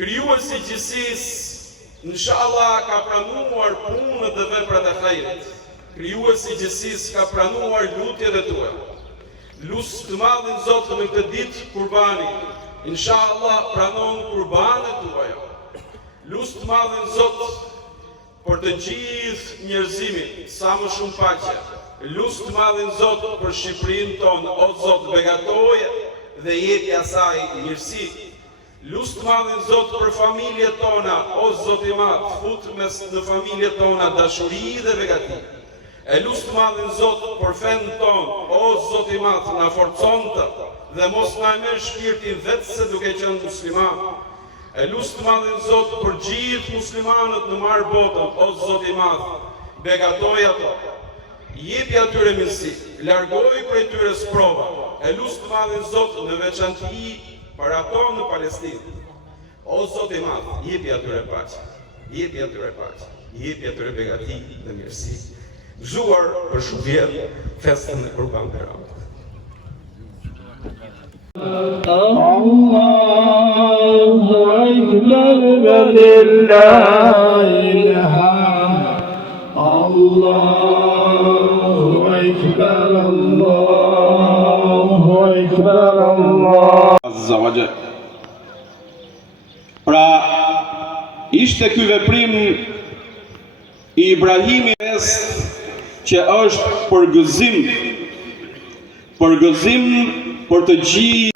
Krijuesi i gjithësisë, inshallah, ka pranuar punën dhe veprat e hajrit. Krijuesi i gjithësisë ka pranuar lutjet e tua. Lusë të madhin Zot në këtë ditë kurbani. Inshallah pranon kurbanet tuaja. Lusë të madhin Zot për të gjithë njerëzimin, sa më shumë paqe. Lusë të madhin Zot për Shqipërinë tonë, o Zot begatoje dhe jepi asaj mirësi. Lusë të madhin Zot për familjet tona, o Zot i madh, fut në familjet tona dashuri dhe begati. E lusë të madhin Zot për fenë tonë, o Zot i madh, na forconte dhe mos na merr shpirtin vetëse duke qenë musliman. E lusë të madhin Zot për gjithë muslimanët në marë botën, o Zot i madh, begatoj ato. Jepi atyre mirësi, largoj prej tyre sprova. E lusë të madhin Zot në veçanti për ato në Palestinë. O Zot i madh, jepi atyre paqe, jepi atyre paqe, jepi atyre begati dhe mirësi. Gëzuar për shumë vjetë festën e Kurban Bayramit. Allahu Ekber ve lillahil hamd. Allahu Ekber, Allahu Ekber, Allah. Azza wa Jall. Pra, ishte ky veprim i Ibrahimit që është përgëzim për të gjithë